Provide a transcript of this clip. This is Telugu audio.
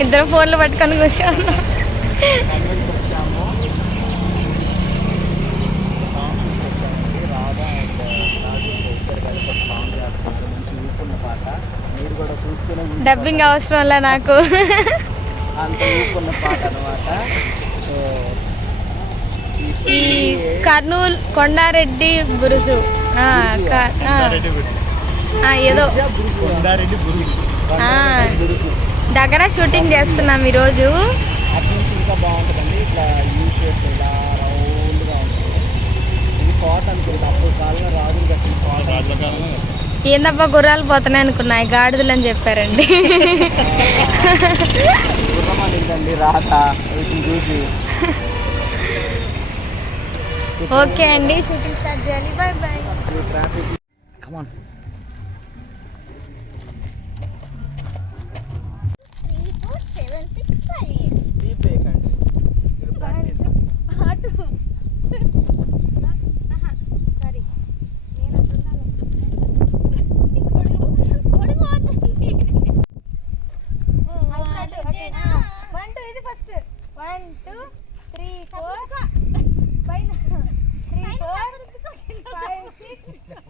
ఇద్దరు ఫోన్లు పట్టుకొని కూర్చోన్నాం. ఉంటారు. డబ్బింగ్ అవసరం వల్ల నాకు. ఈ కర్నూలు కొండారెడ్డి ఆ, ఏదో. కొండారెడ్డి ఆ. దగ్గర షూటింగ్ చేస్తున్నాం ఈరోజు. అటు నుంచి ఇంకా బాగుంటుందండి. ఇట్లా యూ షేప్ ఇలా రౌండ్గా ఉంటుంది. ఇది కోట అనుకుంటా. అప్పుడు కాలంలో రాజులు కట్టిన కోట ఏందబ్బా గుర్రాలు పోతున్నాయి అనుకున్నాయి గాడిదలు అని చెప్పారండి. గుర్రమనిందండి రాత వీటిని చూసి. ఓకే అండి. షూటింగ్ స్టార్ట్ చేయాలి. Bye bye. Traffic come on one two is the first you.